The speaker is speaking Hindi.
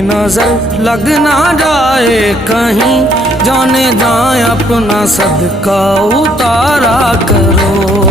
मेरी नजर लग ना जाए कहीं, जाने जाए अपना सदका उतारा करो।